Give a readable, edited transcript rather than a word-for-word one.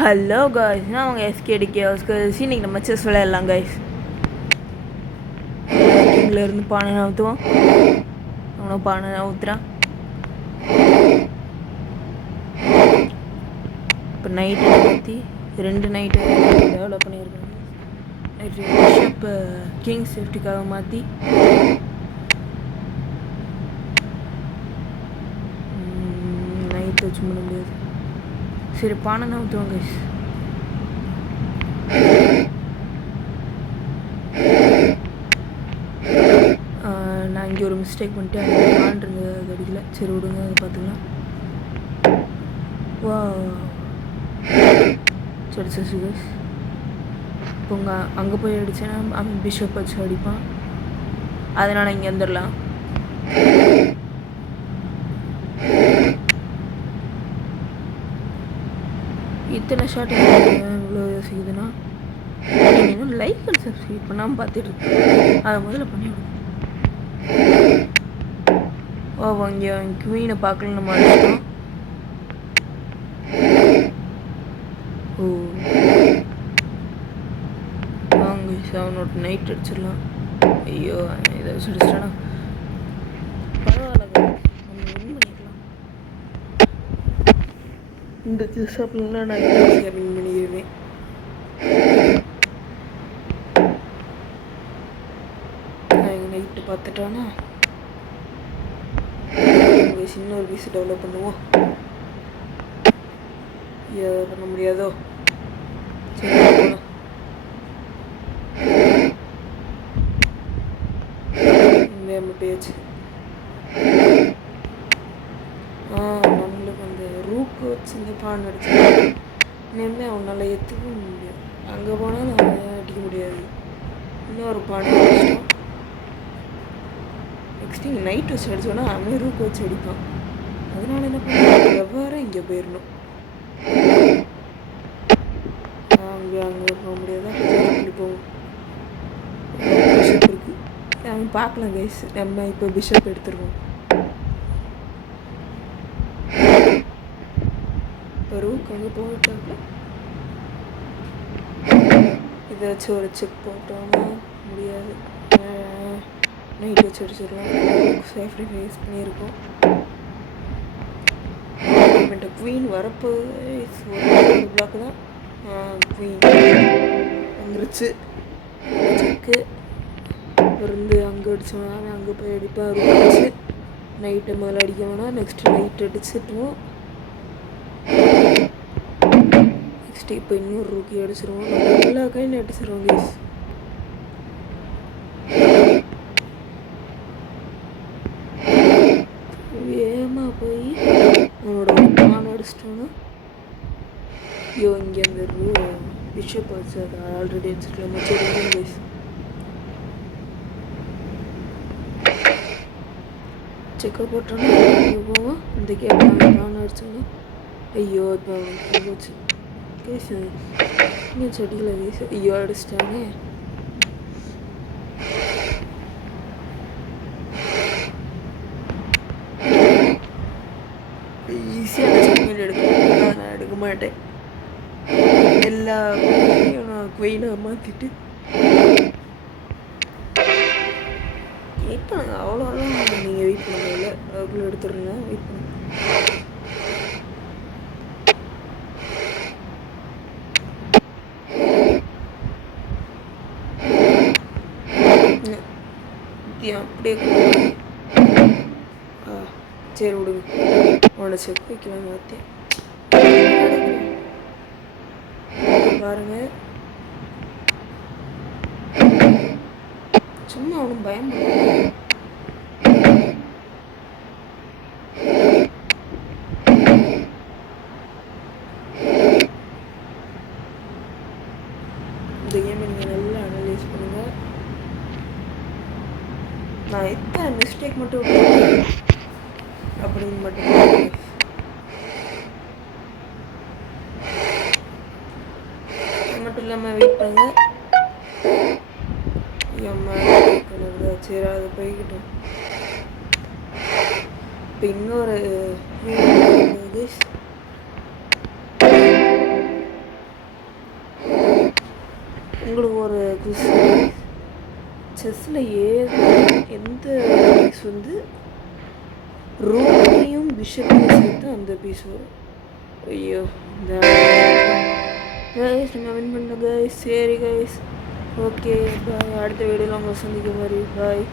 Hello guys, நான் அவங்க எஸ்கேடிகே இன்னைக்கு நம்ம செஸ் விளையாடலாம் காய்ஸ். கிங்கில் இருந்து பானை ஊற்றுவோம். அவனும் பானை ஊற்றுறான். இப்போ நைட்டு மாற்றி 2 நைட்டு டெவலப் பண்ணியிருக்காங்க. நைட்டு பிஷப் கிங் சேஃப்டிக்காக மாற்றி நைட்டு வச்சு பண்ண முடியாது. சரி, பானை ஊற்றுவோம் கைஸ். நான் இங்கே ஒரு மிஸ்டேக் பண்ணிட்டு அந்த பான் இருந்தது, அது அடிக்கல. சரி விடுங்க, அதை பார்த்துக்கலாம். வா சரி சரி கைஸ். இப்போ அங்கே போய் அடித்தேன்னா பிஷப் வச்சு அடிப்பான். அதனால் இங்கே வந்துடலாம். இத்தனை ஷார்ட் இவ்வளோ யோசிக்குதுன்னா நீங்கள் இன்னும் லைக் அண்ட் சப்ஸ்கிரைப் பண்ணாமல் பார்த்துட்டு இருக்கேன். அதை முதல்ல பண்ணிவிடுங்க. இங்கே குவீனை பார்க்கல நம்ம அடிச்சிட்டோம். வாங்க அவனோட நைட் அடிச்சிடலாம். ஐயோ, இதை வச்சு அடிச்சிட்டானா பரவாயில்ல, நம்ம வின் பண்ணிக்கலாம். இந்த செஸ் ஆப்லாம் நான் ஈஸியாக வின் பண்ணிடுவேன். நான் எங்கள் நைட்டு பார்த்துட்டானா இன்னொரு பீஸ் டெவலப் பண்ணுவோம். பண்ண முடியாதோ? சரி போகலாம். நம்ம பேச்சு நம்மளுக்கு அந்த ரூக்கு வச்சு இந்த பான் அடிச்சு இனிமே அவனால் ஏற்றுக்கவும் முடியாது. அங்கே போனால் நான் அடிக்க முடியாது. இன்னொரு பானை அடிச்சிட்டோம். நெக்ஸ்ட் இங்கே நைட் வச்சு அடித்தோன்னா அவன் ரூக்கு வச்சு அடிப்பான். அதனால என்ன பண்ணுவோம், எவ்வாறு இங்கே போயிடணும். அங்கே போக முடியாதா? இப்படி போவோம். பிஷப் இருக்குது, அவன் பார்க்கலாம் கைஸ். நம்ம இப்போ பிஷப் எடுத்துருவோம். இப்போ ரூக்கு அங்கே போட்டாங்க. இதை வச்சு ஒரு செக் போட்டோம்னா முடியாது. நைட் வச்சு அடிச்சிடலாம். சேஃப்டி ஃபேஸ் பண்ணியிருக்கோம். குவீன் வரப்போ ஒரு பிளாக்கு தான். குவீன் வந்துருச்சு. செக்கு இருந்து அங்கே அடித்தோம்னா அங்கே போய் அடிப்பேன். அடிச்சு நைட்டு மேலே அடிக்க வேணாம். Next night அடிச்சுட்டுவோம். நெக்ஸ்ட்டு இப்போ இன்னொரு ரூக்கி அடிச்சிருவோம். நம்ம எல்லா கையும் அடிச்சிருவோம் கைஸ். வேகமாக போய் அவனோட பானை அடிச்சிட்டோன்னா ஐயோ, இங்கே அந்த பிஷப் வச்சு அதை ஆல்ரெடி அடிச்சிருக்கலாம். மச்சம் கைஸ். செக்கப் போட்டோன்னா போவோம். அந்த கேட்க பானை அடித்தோன்னா ஐயோ போச்சு கேஸ். இன்னும் செடியில் கேஸ். ஐயோ அடிச்சிட்டாங்க. ஈஸியாக செக்மேட் எடுக்கணும். நான் எடுக்க மாட்டேன். எல்லா நான் குவீனாக மாற்றிட்டு வெயிட் பண்ணுங்க. அவ்வளோதான், நீங்கள் வெயிட் பண்ணுங்க. இல்லை அதுக்குள்ளே எடுத்துடுங்க. வெயிட் பண்ணுங்க. அப்படியே சரி விடுங்க. உன்னோட செக் வைக்கலாம் பார்த்தேன். பாருங்க, சும்மா அவனும் பயம் இந்த கேமை நீங்கள் நல்லா அனலைஸ் பண்ணுங்கள். நான் எத்தனை மிஸ்டேக் மட்டும் அப்படின்னு மட்டும் மட்டும் இல்லாமல் வெயிட் பண்ணுங்கள். சரி, அது போய்கிட்டோம். இப்போ இன்னொரு செஸ்ஸில் எந்த பீஸ் வந்து ரூமையும் பிஷப்பையும் சேர்த்து அந்த பீஸ் வரும். ஐயோ இந்த கைஸ் நம்ம வின் பண்ணோம் கைஸ். சரி கைஸ், ஓகே பாய். அடுத்த வீடியோவில் உங்களை சந்திக்க மாதிரி பாய்.